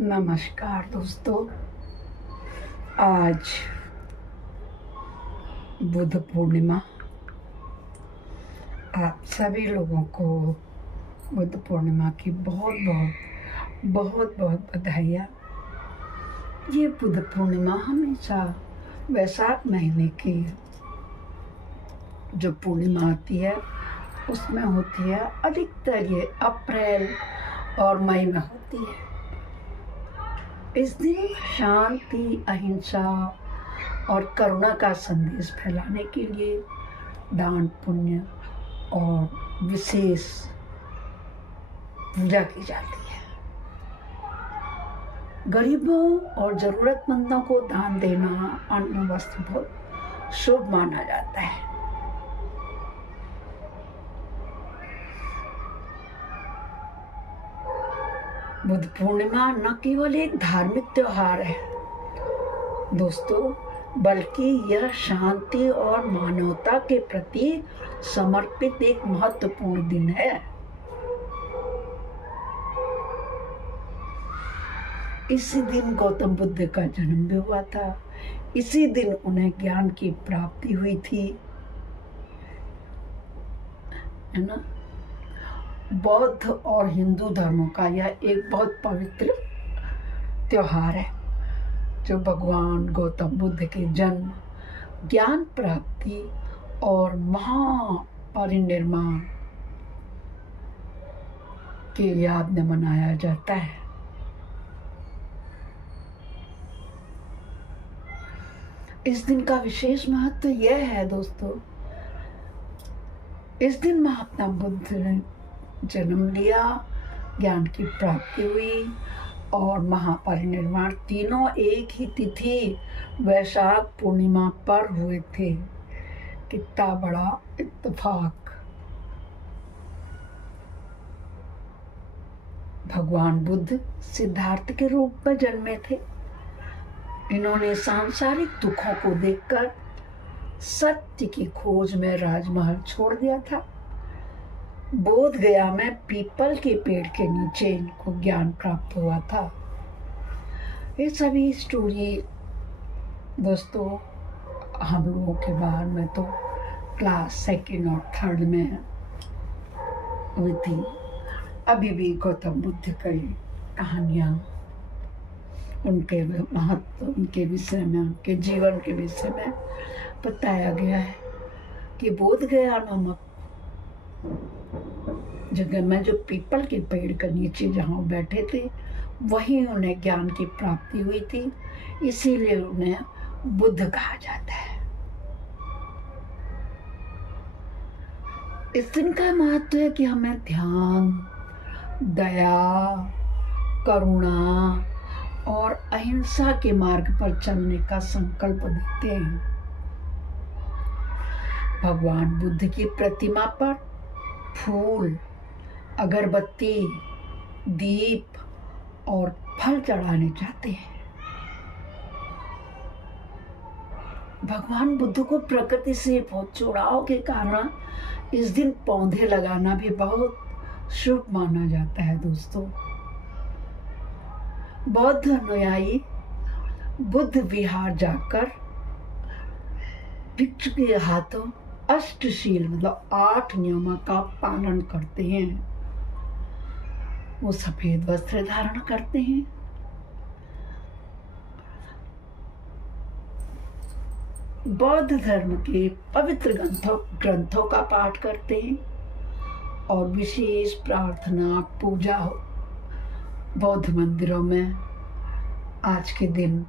नमस्कार दोस्तों। आज बुद्ध पूर्णिमा। आप सभी लोगों को बुद्ध पूर्णिमा की बहुत बहुत बधाइयाँ। ये बुद्ध पूर्णिमा हमेशा वैशाख महीने की जो पूर्णिमा आती है उसमें होती है। अधिकतर ये अप्रैल और मई में होती है। इस दिन शांति, अहिंसा और करुणा का संदेश फैलाने के लिए दान, पुण्य और विशेष पूजा की जाती है। गरीबों और जरूरतमंदों को दान देना, अन्न वस्त्र बहुत शुभ माना जाता है। बुद्ध पूर्णिमा न केवल एक धार्मिक त्योहार है दोस्तों, बल्कि यह शांति और मानवता के प्रति समर्पित एक महत्वपूर्ण दिन है। इसी दिन गौतम बुद्ध का जन्म भी हुआ था। इसी दिन उन्हें ज्ञान की प्राप्ति हुई थी, है ना। बौद्ध और हिंदू धर्मों का यह एक बहुत पवित्र त्योहार है जो भगवान गौतम बुद्ध के जन्म, ज्ञान प्राप्ति और महापरिनिर्वाण के याद में मनाया जाता है। इस दिन का विशेष महत्व यह है दोस्तों, इस दिन महात्मा बुद्ध ने जन्म लिया, ज्ञान की प्राप्ति हुई और महापरिनिर्वाण तीनों एक ही तिथि वैशाख पूर्णिमा पर हुए थे। कितना बड़ा इत्तेफाक। भगवान बुद्ध सिद्धार्थ के रूप में जन्मे थे। इन्होंने सांसारिक दुखों को देखकर सत्य की खोज में राजमहल छोड़ दिया था। बोध गया में पीपल के पेड़ के नीचे इनको ज्ञान प्राप्त हुआ था। ये सभी स्टोरी दोस्तों हम लोगों के बाहर में तो क्लास 2 और 3 में हुई थी। अभी भी गौतम बुद्ध की कहानियाँ, उनके महत्व, उनके विषय में, उनके जीवन के विषय में बताया गया है कि बोध गया नामक जगह में जो पीपल के पेड़ के नीचे जहाँ बैठे थे वहीं उन्हें ज्ञान की प्राप्ति हुई थी। इसीलिए उन्हें बुद्ध कहा जाता है। इस दिन का महत्व है कि हमें ध्यान, दया, करुणा और अहिंसा के मार्ग पर चलने का संकल्प देते हैं। भगवान बुद्ध की प्रतिमा पर फूल, अगरबत्ती, दीप और फल चढ़ाने जाते हैं। भगवान बुद्ध को प्रकृति से बहुत जुड़ाव के कारण इस दिन पौधे लगाना भी बहुत शुभ माना जाता है दोस्तों। बौद्ध अनुयायी बुद्ध विहार जाकर भिक्षु के हाथों अष्टशील मतलब 8 नियमों का पालन करते हैं। वो सफेद वस्त्र धारण करते हैं, बौद्ध धर्म के पवित्र ग्रंथों का पाठ करते हैं और विशेष प्रार्थना, पूजा बौद्ध मंदिरों में आज के दिन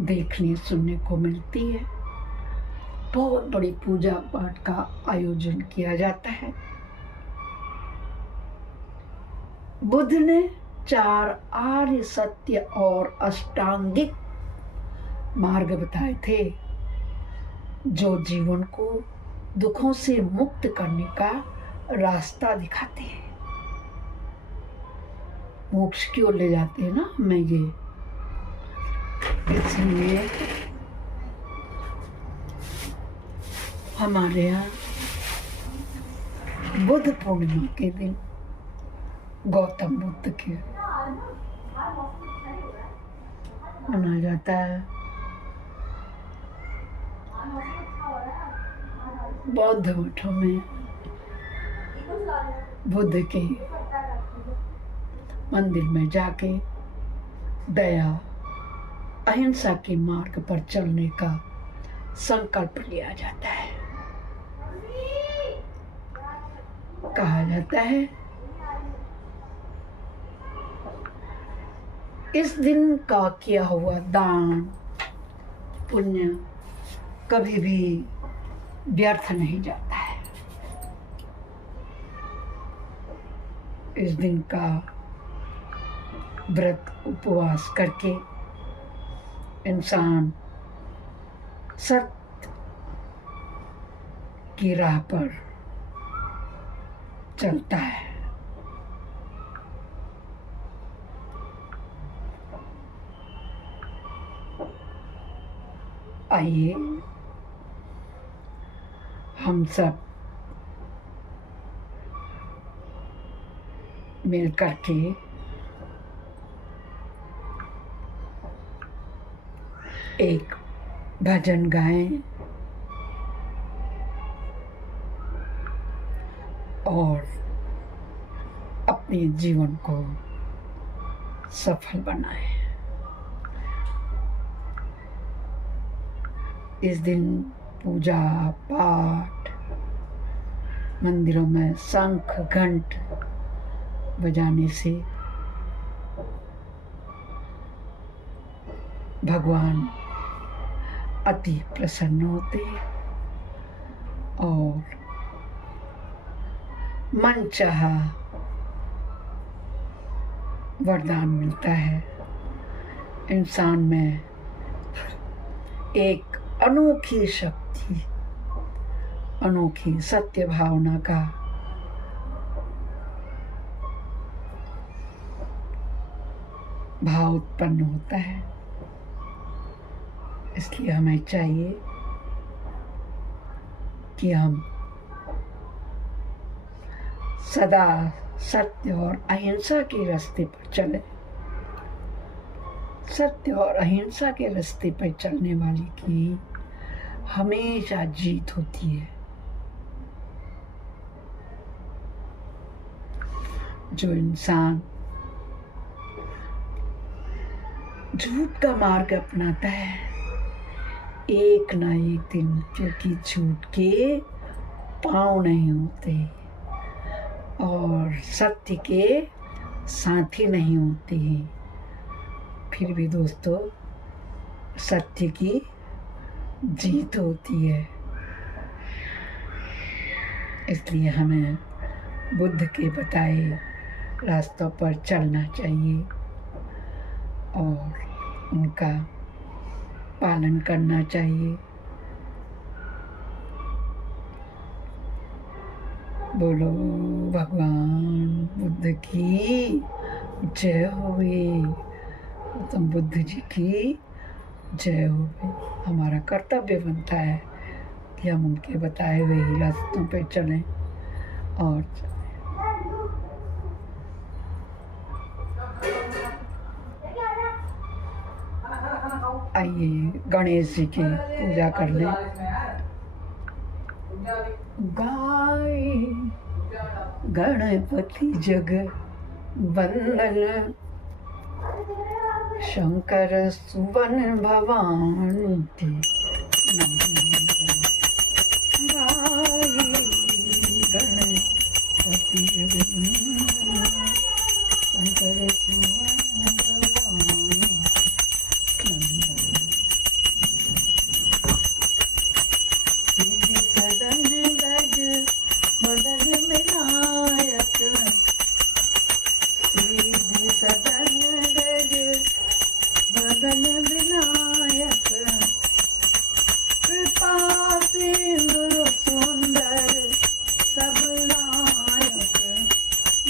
देखने सुनने को मिलती है। बहुत बड़ी पूजा पाठ का आयोजन किया जाता है। बुद्ध ने 4 आर्य सत्य और अष्टांगिक मार्ग बताए थे जो जीवन को दुखों से मुक्त करने का रास्ता दिखाते हैं। मोक्ष की ओर ले जाते हैं ना हमें ये। इसलिए हमारे यहाँ बुद्ध पूर्णिमा के दिन गौतम बुद्ध के माना जाता है। बौद्ध मठों में बुद्ध के मंदिर में जाके दया अहिंसा के मार्ग पर चलने का संकल्प लिया जाता है। कहा जाता है इस दिन का किया हुआ दान पुण्य कभी भी व्यर्थ नहीं जाता है। इस दिन का व्रत उपवास करके इंसान सत्य की राह पर चलता है। आइए हम सब मिलकर के एक भजन गाएं और अपने जीवन को सफल बनाएं। इस दिन पूजा पाठ मंदिरों में शंख घंट बजाने से भगवान अति प्रसन्न होते हैं और मनचाहा वरदान मिलता है। इंसान में एक अनोखी शक्ति, अनोखी सत्य भावना का भाव उत्पन्न होता है। इसलिए हमें चाहिए कि हम सदा सत्य और अहिंसा के रास्ते पर चलें। सत्य और अहिंसा के रास्ते पर चलने वाले की हमेशा जीत होती है। जो इंसान झूठ का मार्ग अपनाता है एक ना एक दिन, क्योंकि झूठ के पाँव नहीं होते और सत्य के साथी नहीं होते हैं, फिर भी दोस्तों सत्य की जीत होती है। इसलिए हमें बुद्ध के बताए रास्तों पर चलना चाहिए और उनका पालन करना चाहिए। बोलो भगवान बुद्ध की जय होवे, गौतम बुद्ध जी की जय होवे। हमारा कर्तव्य बनता है कि हम उनके बताए हुए रास्तों पे चलें और आइए गणेश जी की पूजा कर लें। गाय गणपति जग वंदन, शंकर सुवन भवानी के नंदन। गाय गणपति जग वंदन, शंकर सुवन भवानी नंदन। सिद्धि सदन गज मदन विनायक, सिद्धि सदन गज मदन विनायक, कृपा सिंधु सुंदर सब नायक।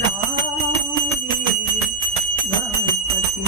गाये गणपति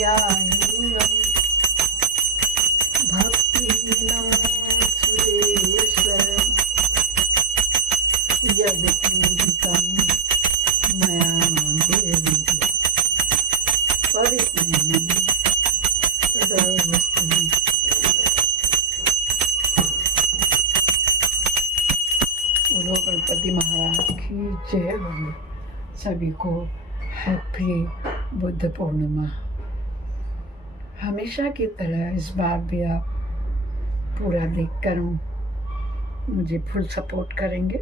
ध्यायेयं भक्तिहीनं सुरेश्वरं यत्पूजितं मया देवी परिपूर्णं तदस्तु मे। बोलो गणपति महाराज की जय हो। सभी को हैप्पी बुद्ध पूर्णिमा। हमेशा की तरह इस बार भी आप पूरा देखकर मुझे फुल सपोर्ट करेंगे।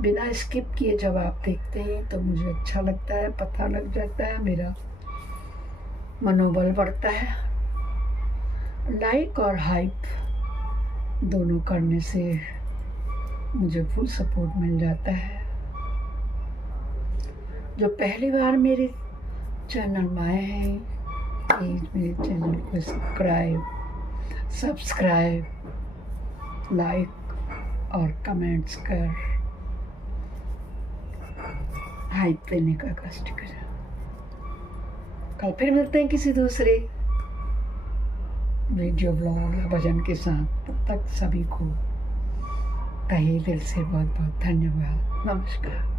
बिना स्किप किए जब आप देखते हैं तो मुझे अच्छा लगता है, पता लग जाता है, मेरा मनोबल बढ़ता है। लाइक और हाइप दोनों करने से मुझे फुल सपोर्ट मिल जाता है। जो पहली बार मेरे चैनल में आए हैं, प्लीज़ मेरे चैनल को सब्सक्राइब, लाइक और कमेंट्स कर हाइप देने का कष्ट करें। कल फिर मिलते हैं किसी दूसरे वीडियो ब्लॉग या भजन के साथ। तब तक सभी को तहे दिल से बहुत बहुत धन्यवाद। नमस्कार।